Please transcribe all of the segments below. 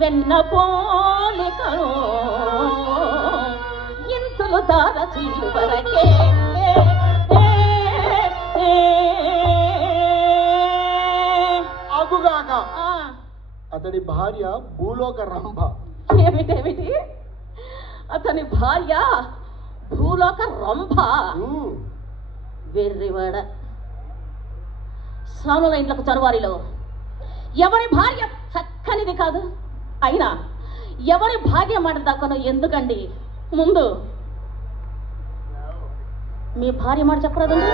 వెన్న పోలికను ఇంతలు దార చిలువరకే అగుగాక అతడి భార్య భూలోక రంభ. ఏమిటేమిటి? అతని భార్య భూలోక రంభ. వెర్రివాడ. సానుల ఇంట్లకు చరువారిలో ఎవరి భార్య చక్కనిది కాదు? అయినా ఎవరి భాగ్య మాట దక్కను ఎందుకండి? ముందు మీ భార్య మాట చెప్పరాదండి?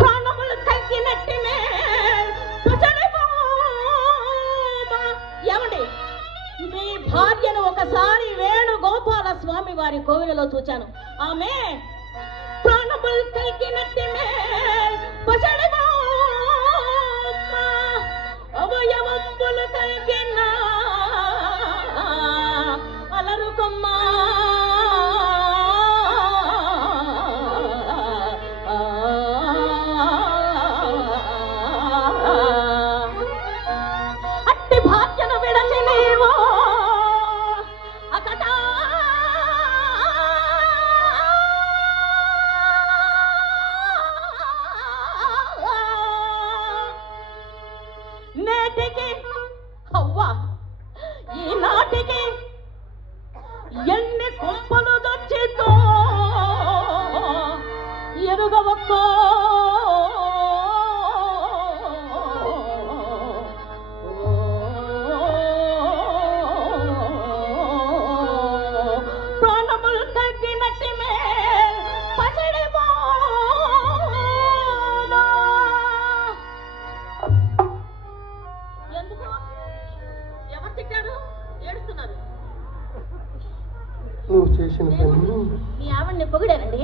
ప్రాణములు కలిగినట్టినే ఏమండి? మీ భార్యను ఒకసారి వేణుగోపాల స్వామి వారి కోవిలలో చూచాను. ఆమె ప్రాణములు కలిగినట్టినే నేటికి. అవ్వా ఈనాటికి ఎన్ని కొంపలు దచ్చితో ఎరుగవక్కో నువ్వు చేసిన పని. మీ ఆవిడని పొగిడారండి